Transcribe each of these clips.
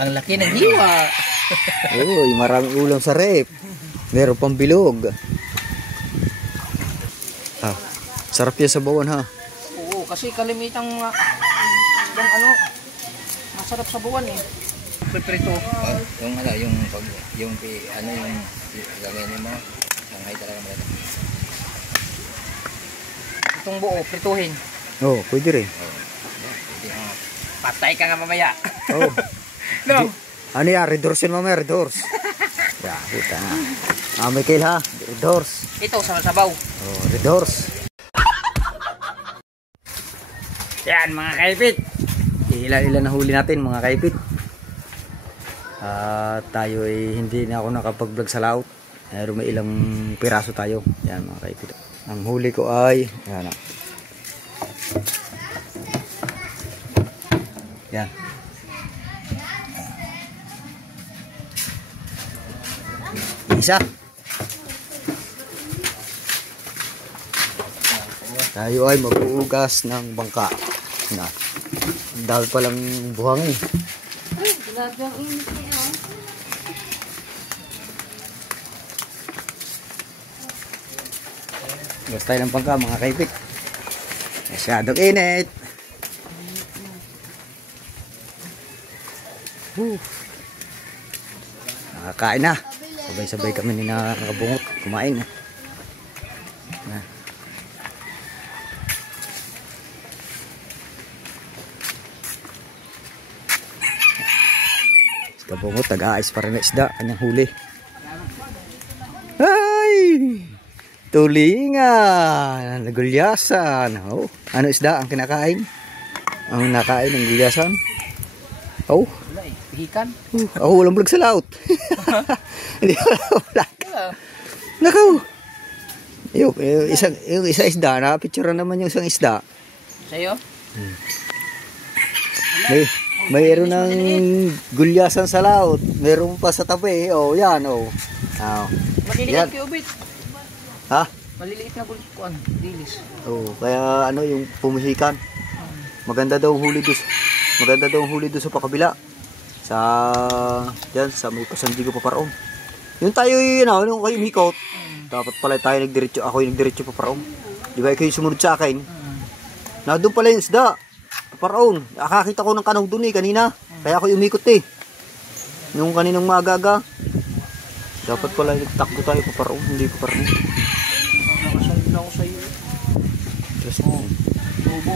Ang laki ng hiwa. Uy, maraming ulam sa rep. Meron pang bilog. Ah, sarap yan sa bawan ha. Oo, kasi kalimitang yung masarap sa buwan eh. Prito. Yung ano, yung pag yung ano yung gagawin mo, Shanghai talaga malata. Itong buo, prituhin. Oo, pwede rin. Patay ka nga mamaya. Oo. No. Ano yan? Red Horse yun mamaya, Red Horse. Ya, puta na. May kail ha, Red Horse. Ito, sa sabaw. Oh, Red Horse. Yan mga kaipit. Ilan-ilan na huli natin mga kaipit. Tayo ay hindi na ako nakapag-vlog sa laut. Pero may ilang piraso tayo. Yan mga kaipit. Ang huli ko ay yan. Yan. Isa. Tayo ay mag-uugas ng bangka. Na. Dahil palang buhangin. Ay, grabe ang init niya. Gas tayo ng bangka mga kaipit. Masyadong init. Nakakain na. Sabay-sabay kami ni nakakabungot. Kumain na. Kabungot, nag-aayos pa rin na isda. Kanyang huli. Ay! Tulingan! Nagulyasan. Oh. Ano isda ang kinakain? Ang nakain ng gulyasan? Oh. Wala eh, pihikan. Ako walang vlog sa laut. Hindi wala. Nakaw. Yung isa isda. Napicturean naman yung isang isda. Sa'yo? Mayroon ng gulyasan sa laut. Meron pa sa tabi. Oh, yan oh. Maliliit kayo, Bit. Ha? Maliliit na kuan, dilis. Oh, kaya ano yung pumihikan. Maganda daw huli doon. Maganda daw huli doon sa pakabila. Sa diyan sa may Pasandigo Paparoon. Yung tayo yun nung kayo umikot. Dapat pala tayo nagdiretso, ako yung nagdiretso Paparoon. Di ba kayo sumunod sa akin? Na doon pala yung isda. Paparoon. Nakakita ko ng kanaw doon eh kanina. Kaya ako umikot eh. Yung kaninang magaga. Dapat pala nagtakbo tayo Paparoon, hindi Paparoon. Nakasalit na ako sa iyo. Tubo.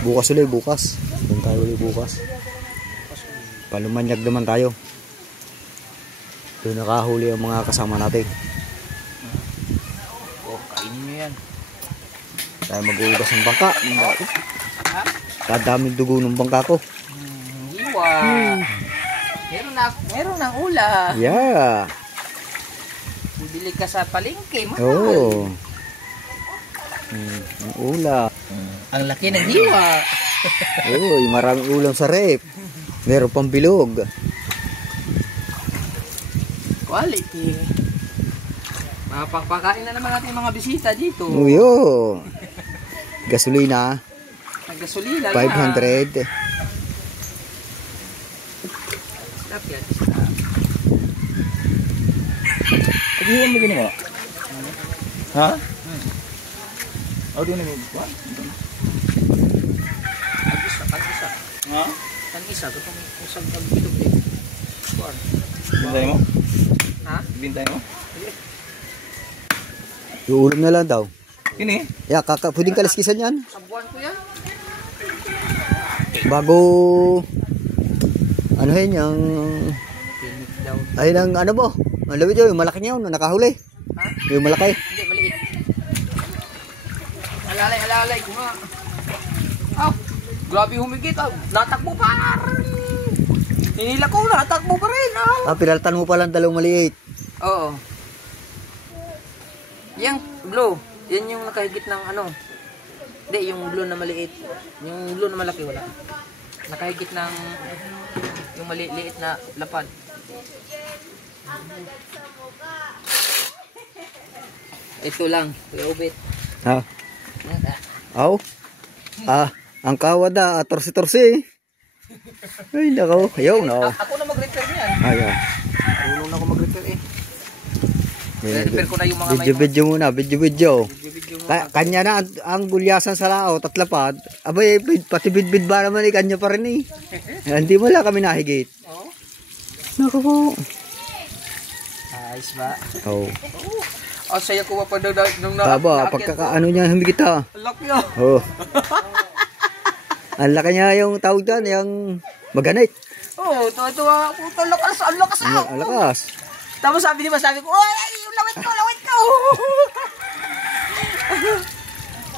Bukas ulit, bukas. Doon tayo ulit bukas. Palumanyag naman tayo. Doon nakahuli ang mga kasama natin. Kainin nyo yan. Tayo mag-uugas ng bangka. Kadaming dugo ng bangka ko. Hiwa. Meron ng ula. Yeah. Bibili ka sa palengke, mahal. Oo. Ang ula. Ang laki ng hiwa. Uy, maraming ulam sa rep. Meron pang bilog. Quality. Mapagpakain na naman natin mga bisita dito. Uyo. Gasolina. Naggasolina 500. Stop yan. Pag-iwan mo gini mo? Ha? Di na mo. Kan-isa. Ha? Kan-isa. Kapag usag bilog din. Kuan. Bintay mo? Ha? Bintay mo? Yung ulam na lang daw. Ini? Yeah, pwedeng kaliskisan yan. Sa buwan ko yan. Bago ano yun yung Pinik daw. ayun ang ano mo. Ang lawid yun, yung malaki niya yun, nakahuli. Ha? Yung malaki. Hindi, maliit. Alalay ko nga. Grabe humigit. Natakbo pa. Hinila ko, natakbo pa rin. Pinaltan mo palang dalawang maliit. Oo. Yang blue, yan yung nakahigit ng ano. Hindi, yung blue na maliit. Yung blue na malaki, wala. Nakahigit ng yung maliit na lapad. Ito lang, Kuya Ubit. Ha? Aw? Ang kawada, torsi-torsi. Ay, nako. Ayaw, no. Ako na mag-repair niyan. Ayaw. Marunong na ako mag-repair eh. Repair ko na yung mga Video muna, video. Video mo. Kanya na ang gulyasan sa laot at lapad. Abay, pati bidbid ba naman eh, kanya pa rin eh. Hindi mo lang kami nahigit. Oo. Naku po. Ayos ba? Oo. Ang saya ko pa nung Aba, pagkakaano niya humigit ha. Laki oh. Oo. Ang laki niya yung tawag dyan, yung maganit. Oo, tuwa-tuwa. Puto, ang lakas ah. Ang lakas. Tapos sabi ko, oy, yung lawit ko.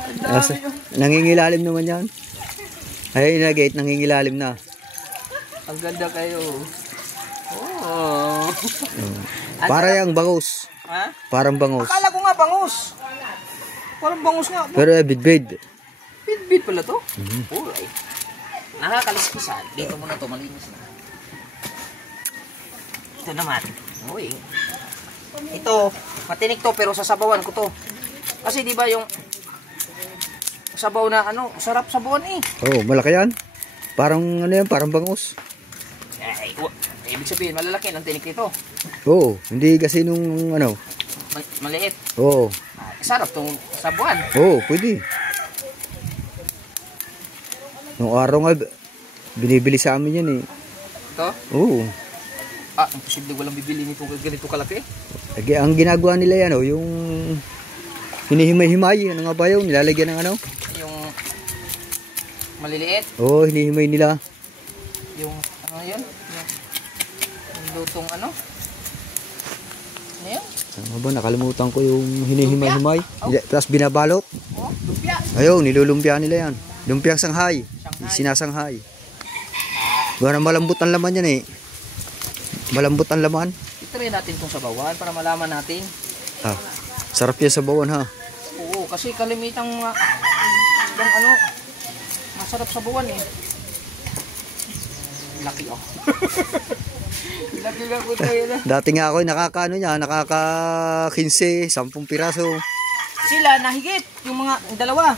Ang dami yun. Nangingilalim naman yan. Ay, nagate, nangingilalim na. Ang ganda kayo. Oh. Para yung bangus. Ha? Parang bangus. Akala ko nga bangus. Parang bangus nga. Pero bidbid. Bit pala to? Alright. Nakakaliskisan. Dito muna to, malinis na. Ito naman. Uy. Ito, matinik to pero sasabawan ko to. Kasi di ba yung sabaw na ano, sarap sabawan eh. Oh, malaki yan. Parang ano yan, parang bangus. Ay, ibig sabihin, malalaki ang tinik nito. Oo, hindi kasi nung ano. Maliit. Oo. Sarap tong sabawan. Oo, pwede. Nung araw nga, binibili sa amin yan eh. Ito? Oo. Ah, imposible walang bibili nito ganito kalaki. Ang ginagawa nila yan, oh, yung hinihimay-himay. Ano nga ba yun? Nilalagyan ng ano? Yung maliliit. Oo, hinihimay nila. Yung, ano yun? Yung lutong ano? Ano yun? Ano ba, nakalimutan ko yung hinihimay-himay. Tapos binabalot. Oh, lumpia. Ayun, nilulumpia nila yan. Lumpiang Shanghai. Sinasanghay. Parang malambot ang laman yan eh. Malambot ang laman. I-try natin itong sabawan para malaman natin. Ah, sarap yan sa bawan ha. Oo, kasi kalimitang mga ibang ano, masarap sabawan eh. Laki oh. Laki lang ko tayo na. Dati nga ako nakakaano niya, nakaka 15, 10 piraso. Sila nahigit, yung mga dalawa.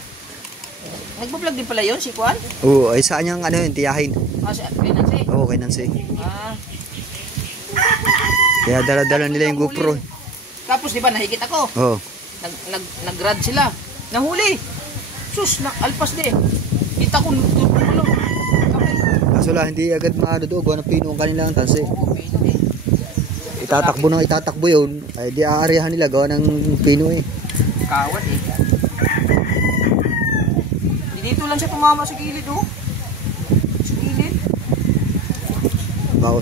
Nagbablog din pala yun, si Kwan? Oo, ay saan niyang ano yun, tiyahin. Ah, kay Nancy? Oo, kay Nancy. Ah. Kaya dala-dala nila yung GoPro. Tapos di ba nahigit ako? Oo. Nag-rad sila. Nahuli. Sus, alpas di. Kita ko ano. Kaso lang, hindi agad maano doon, gawa ng pino ang kanilang tansi. Oo, pino eh. Itatakbo yun, ay di aarihan nila, gawa ng pino eh. Kawat eh. Dito lang siya tumama sa gilid oh. Sa gilid.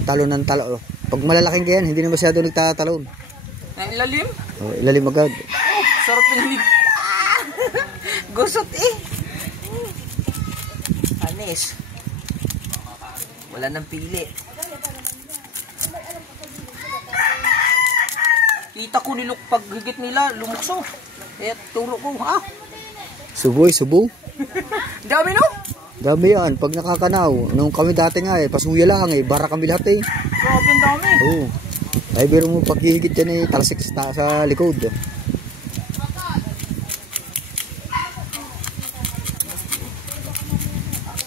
Talon ng talon. Pag malalaking ganyan, hindi na masyado nagtatalon. Ang ilalim? Oh, ilalim agad. Oh, sarap yung gusot eh. Anis. Wala nang pili. Kita ko nilok pag higit nila, lumukso. Kaya turo ko, ha? Subo. Dami no? Dami yan. Pag nakakanaw, nung kami dati nga eh, pasuya lang eh, bara kami lahat eh. Grabe ang dami. Oo. Ay, biro mo paghihigit yan eh, talasik sa likod.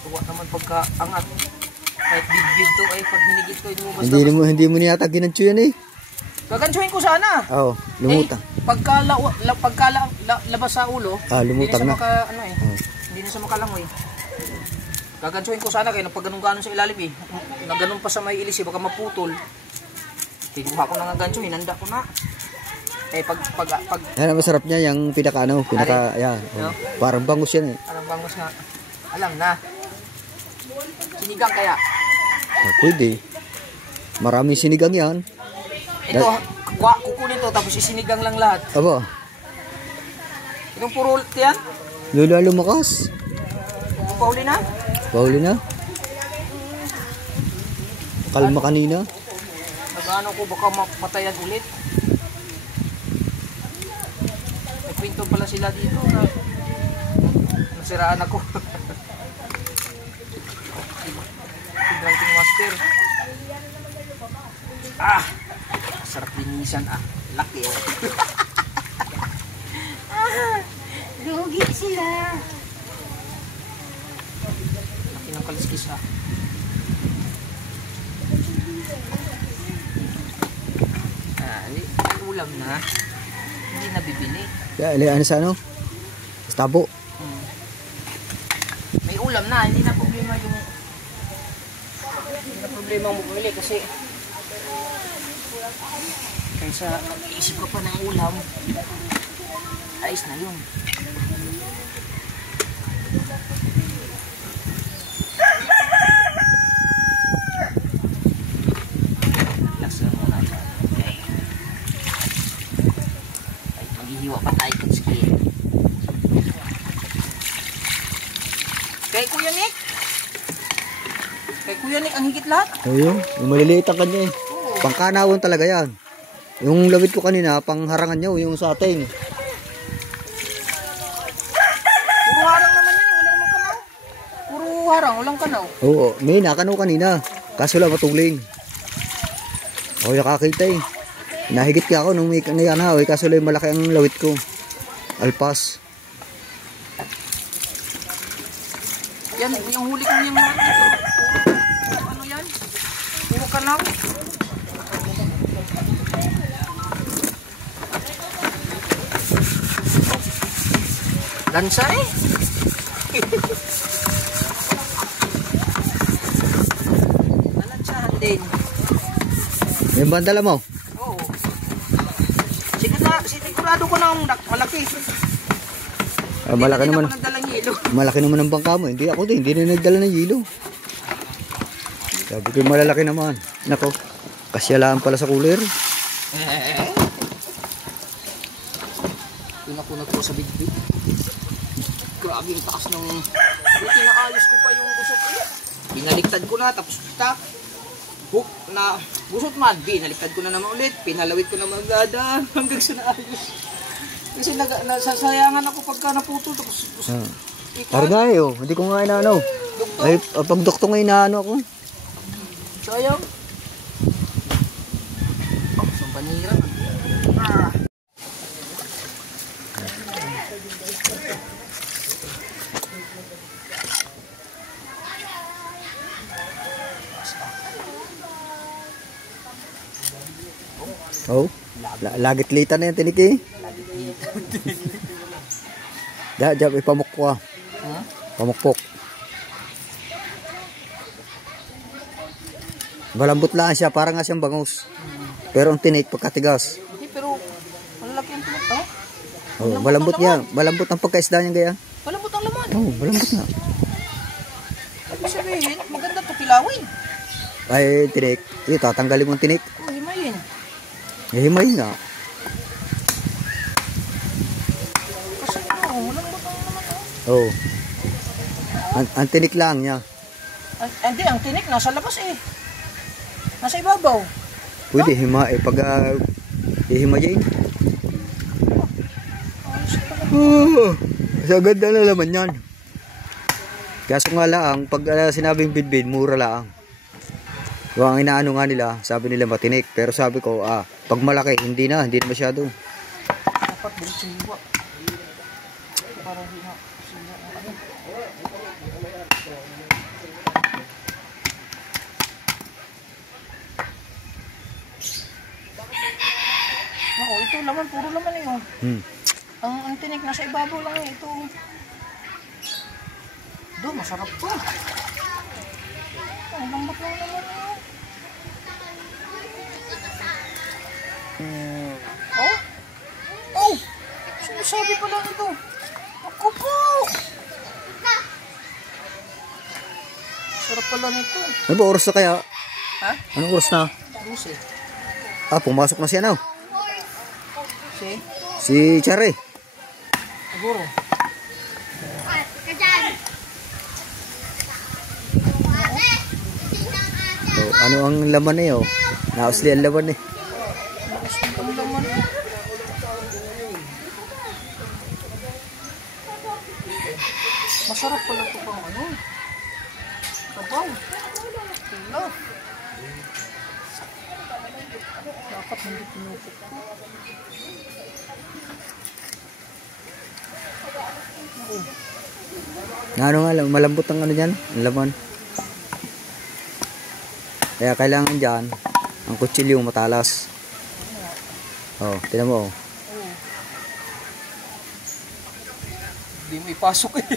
Tuwa naman pagka angat. Kahit big to ay pag hinigit ko, hindi mo basta. Hindi mo niyata ginantyo yan eh. Gagansuhin ko sana. Oo, lumutang. Pagka labas sa ulo, Lumutang hindi na. na maka, ano eh, hindi na siya makalangoy. Gagansuhin ko sana kaya pag ganun sa ilalim eh. Na ganun pa sa may ilis eh, baka maputol. Kinuha ko na nga ganso, hinanda ko na. Eh pag Yan ang masarap niya, yung pinaka, yan. No? Parang bangus yan eh. Parang bangus nga. Alam na. Sinigang kaya. Pwede. Maraming sinigang yan. Ito, kukunin to tapos isinigang lang lahat. Aba, Itong puro ulit yan. lalo lumakas. Pauli na. Pauli na. Kalma kanina. Nag-ano ko baka mapatayan ulit. Nagpinto pala sila dito na nasiraan ako. Tignan master. Ah! Sarap linisan ah. Laki oh. Lugi sila. yung kaliskis ha. May ulam na. Hindi na bibili. Ano sa ano? Stabo. May ulam na, hindi na problema yung ang bumili kasi kaysa isip ka pa ng ulam, ayos na yun. Laksan mo na. Okay. Ay, maghihiwa pa tayo kung sige. Kay Kuya Nick. Kay Kuya Nick ang higit lahat. Ayun, yung maliliit ang kanya eh. Pangkanawon talaga yan. Yung lawit ko kanina, pangharangan niya, yung sa atin. Puro harang naman yan, wala namang kanaw. Puro harang, walang kanaw. Oo, may nakanaw kanina. Kaso lang matuling. O, nakakita eh. Nahigit ka ako nung may kanayanaw eh. Kaso lang malaki ang lawit ko. Alpas. Yan, yung huli ko yung mga ano yan? Puro kanaw. Lansa eh. Nalansahan din. Yung bandala mo? Oo. Sigurado ko na malaki. Malaki Hindi naman. ako nagdalang hilo. Malaki naman ang bangka mo. Hindi ako din. Hindi na nagdala ng hilo. Sabi ko malalaki naman. Nako. Kasyalaan pala sa cooler. Yun ako nagpo sa bigbi. Grabe yung taas ng... Buti na ayos ko pa yung busot ko. Binaliktad ko na tapos tak. Hook na busot man. Binaliktad ko na naman ulit. Pinalawit ko na magdadaan hanggang sa naayos. Kasi nasasayangan ako pagka naputol tapos Targa eh oh. Hindi ko nga inaano. Ay, pag doktor nga inaano ako. sayang. Sa banira. Oh. Lagit lita na yan tiniki. Jab ipamuk ko ah. Pamukpok. Malambot lang siya, parang nga siyang bangus. Pero ang tinik pagkatigas. Hindi, pero malalaki ang tulog. Oh, malambot niya. Malambot ang pagkaisda niya gaya. Malambot ang laman. Oh, malambot na. Ibig sabihin, maganda ito kilawin. Ay, tinik. Ito, tatanggalin mo ang tinik. Oh, himayin. Himay na. Kasi malambot ang laman. Oh. Ang tinik lang niya. Hindi, ang tinik nasa labas eh. Nasa ibabaw. Pwede himay pag hihimayin. Oh, sa ganda na naman yan. Kaso nga lang, pag sinabing bidbid, mura lang. Yung ang inaano nga nila, sabi nila matinik. Pero sabi ko, pag malaki, hindi na masyado. Dapat bulsiwa. Para hindi na Nako, ito laman, puro laman eh. Oh. Ang tinik nasa ibabaw lang eh. Ito. Do, masarap to. Ang lambot lang naman eh. Oh? Oh! Sinasabi pala nito. Ako po! Sarap pala nito. Ano ba oras na kaya? Ha? Anong oras na? Lucy. Pumasok na siya na. Si? Si Chare. Siguro. Oh, ano ang laman eh oh. Nausli ang laman eh. Ang laman eh. Masarap pala ito pang ano. Sabaw. Tila. Dapat hindi pinupok ko. Ano nga, malambot ang ano dyan, ang laman. Kaya kailangan dyan, ang kutsilyo matalas. Oh, tingnan mo. Hindi mo ipasok eh.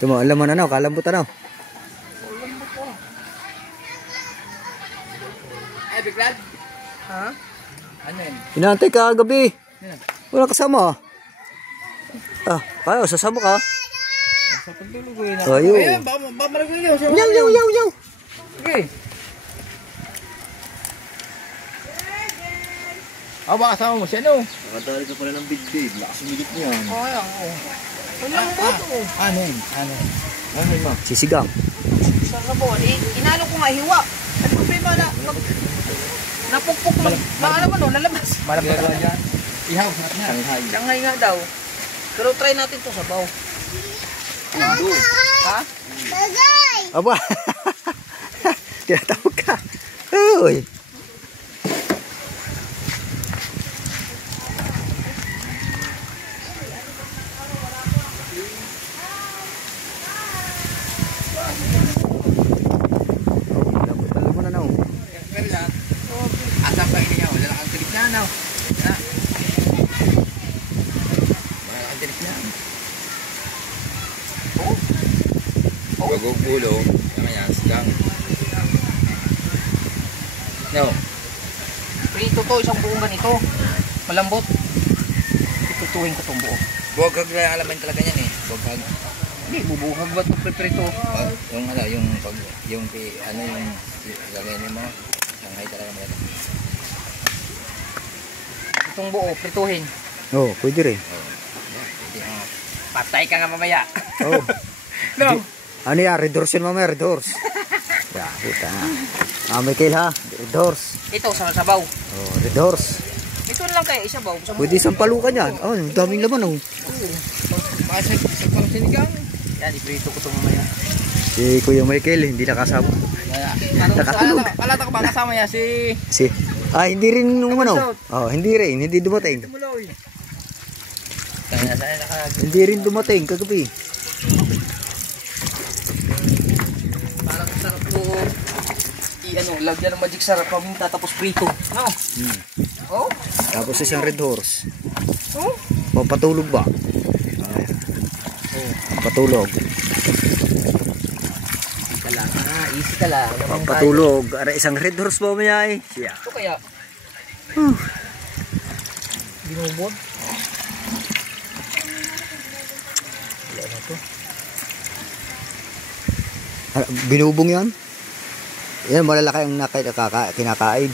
Ito mo, alam mo na kalambot ano. Ay, Biglad. Ha? Ano yun? Inaantay ka kagabi. Yeah. Wala kasama. Kaya sasama ka. Sa pagtulog ko yun. Ayo. Ayan, ba maragulaw. Yaw. Okay. Baka kasama mo siya, no? Nakadali ka pala ng big-big. Nakasumigit niya. Oh, ayan. Oh. Walang boto. Ano yun? Ano yun mo? Sisigang. Sa sabon. Inalo ko nga hiwa. Ang problema na napukpok mo. Ano mo no, nalabas. Marami ka dyan. Ihaw, sarap na. Shanghai. Shanghai nga daw. Pero try natin to sa baw. Ha? Aba. Tinatawag ka. Uy. Alam mo na na. Pero yan, asam pa ini niya. Wala lang ang tilik na, no? Wala lang ang tilik na. Bagong pulo. Kaya yan, sigang. No. Prito to, isang buong ganito. Malambot. Itutuhin ko tong buo. Buwag kagaya alaman talaga yan eh. Buwag. Hindi, bubuhag ba itong prito? Yung ano, yung pag, yung ano yung gagawin mo. Shanghai talaga mo. Itong buo, prituhin. Oh, pwede rin. Patay ka nga mamaya. Oh. No. Ano yan? Red Doors yun mamaya, Red Doors. Puta na. Michael ha? Red Doors. Ito, sa sabaw. Oh, Red Doors. Ito lang kaya isa baw. Pwede isang palukan yan. Oh, daming laman oh. Sa parang sinigang. Yan, iprito ko ito mamaya. Si Kuya Michael, hindi nakasama. Nakatulog. Kalata ko ba kasama niya si... Hindi rin umano. Oh, hindi rin. Hindi dumating. Tumuloy. Hindi rin dumating kagabi. Parang sarap po. Lagyan ng magic sarap paminta tapos prito. No? Oh? Tapos isang Red Horse. Oh? Papatulog ba? Papatulog. Easy ka lang. Papatulog. Ara isang Red Horse ba mamaya eh? Yeah. Ito kaya. Binubod. Wala na to. Binubong yan? Yan, malalaki ang kinakain.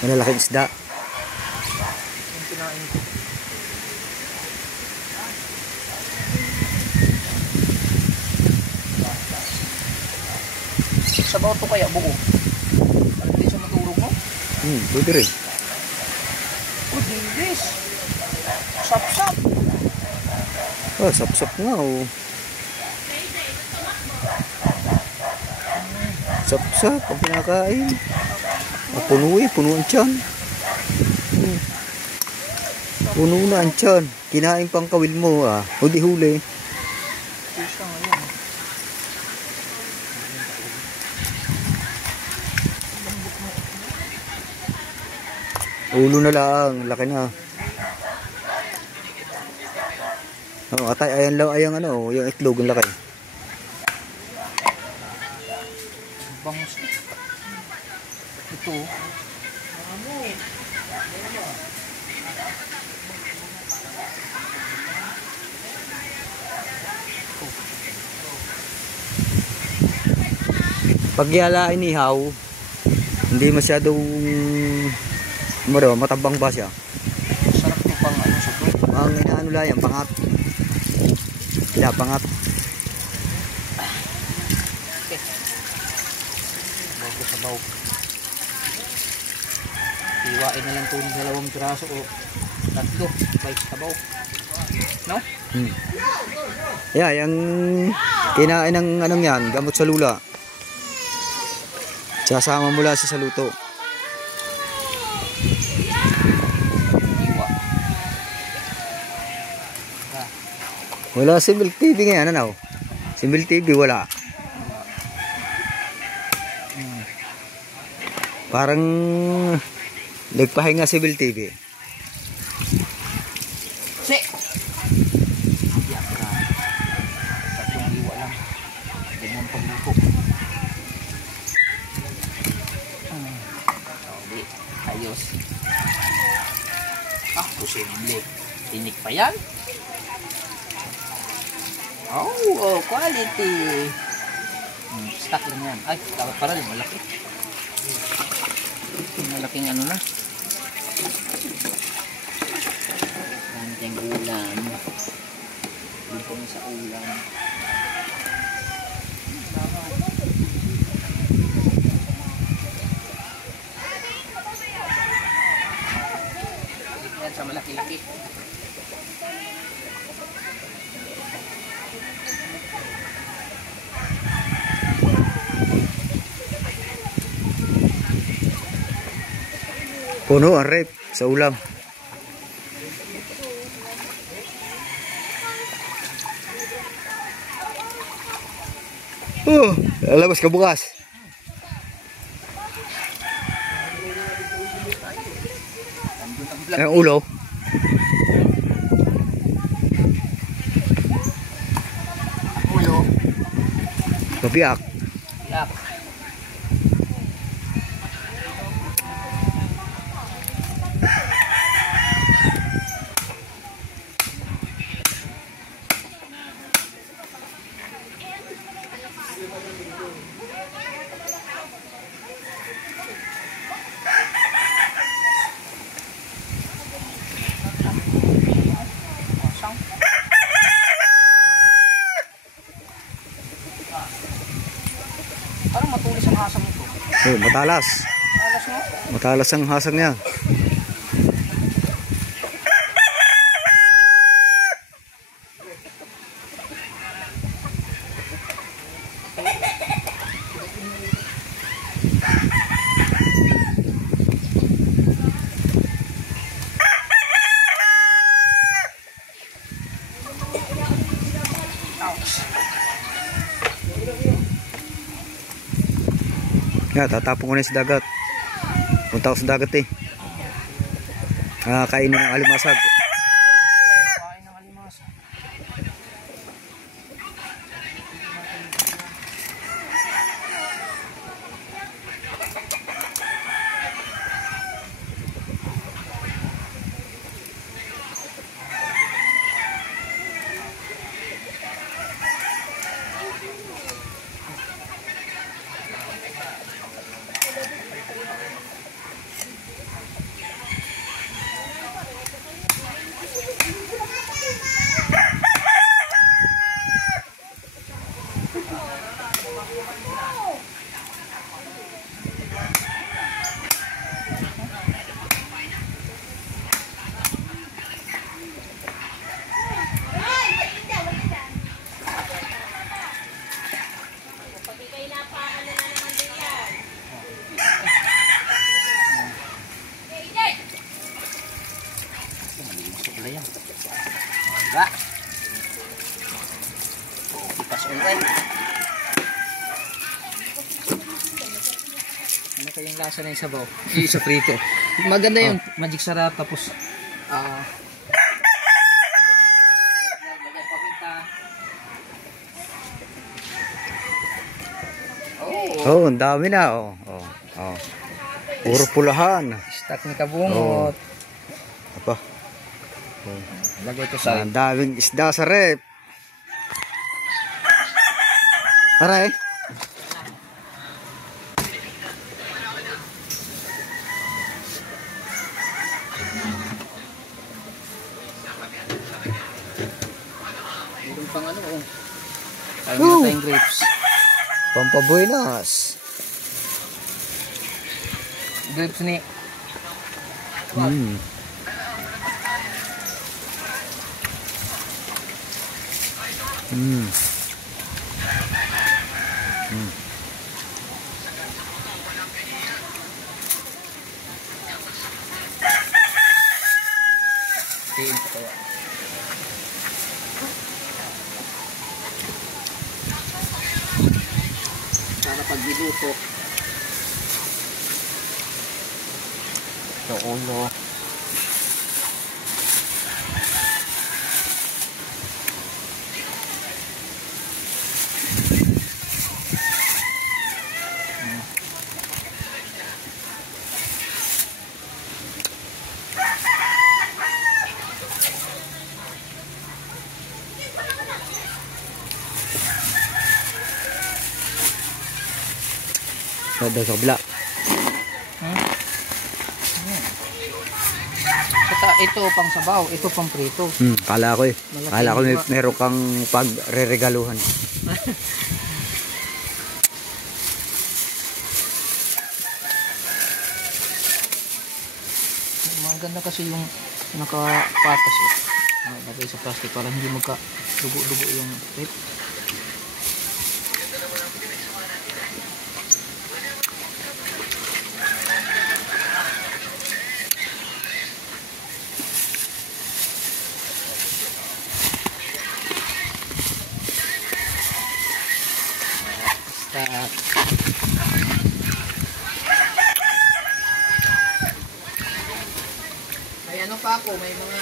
Malalaking isda. Yung kinain ko. Sabaw to kaya buo. Parang hindi siya matulog mo. Pwede rin. Oh, dilis. Sap-sap. Sap-sap nga oh. Sap-sap ang pinakain. Puno ang tiyan. Puno na ang tiyan. Kinain pang kawil mo huli-huli. Isa ngayon. Ulo na lang, laki na. Atay, ayan lang, yung itlog ang laki. Bangus. Ito. Pag yalain ihaw, hindi masyadong matabang ba siya? Sarap to pang sa to. Ang inaano lang yan, pangat. Pinapangat. sabaw. Iwain na lang ito ng 2 piraso o 3 by sabaw. No? Yeah, yung kinain ng anong yan, gamot sa lula. Sasama mula sa luto. Iwa. Wala si Milk TV ngayon, ano? Si Milk TV wala. Parang nagpahinga si Milk TV. Si! Iyak ka. 3 iwa lang. Ganyan pagluto. Okay. Ayos. Posible. Tinik pa yan. Oh, quality. Stock lang yan. Ay, dapat para rin malaki. Malaking ano na. Ganting ulam. Dito na sa ulam. Yan sa malaki-laki. Puno ang rep sa ulam. Lalabas ka bukas. Ang ulo. Ulo. Mabiyak. Yak. Parang matulis ang hasang ito. Matalas. Alas mo? Matalas ang hasang niya. Yeah, tatapon ko na sa dagat. Punta ako sa dagat eh. Kainin ng alimasag. Kain ng alimasag. Masuk pala yan. Wala. Kipas alright. Ano kayang lasa na yung sabaw? Yung sa prito. Maganda yun. Magic sarap tapos lagay paminta. Oh, ang dami na. Oh. Puro pulahan. Stock ni kabungot. Apa? Lagay ito sa Ang daming isda sa rep. Aray. meron pang ano oh. Parang meron tayong grapes. Pampabuenas. grapes ni. Mm. Mm. Mm. Tiin pa kaya. Para pag biluto. Ito ulo. Daw sa kabila. Saka ito pang sabaw, ito pang prito. Kala ko eh. Kala ko meron kang pagre-regaluhan. Maganda kasi yung nakapatas eh. Lagay sa plastic para hindi magka-dugo-dugo yung tape. May ano pa ako, may mga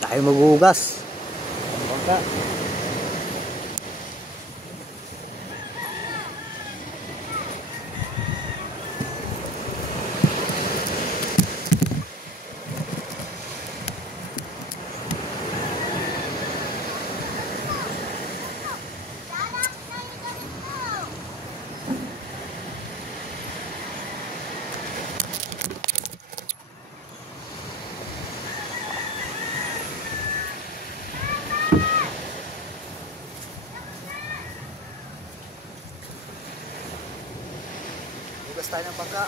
Tayo maghugas. Bangka. Hugas tayo ng bangka.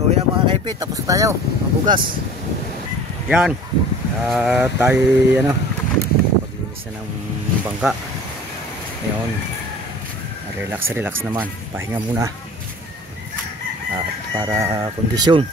So yan mga kaipit, tapos na tayo magbugas. Yan. Tayo ano, paglinis na ng bangka. Ngayon, relax naman. Pahinga muna. At para kondisyon.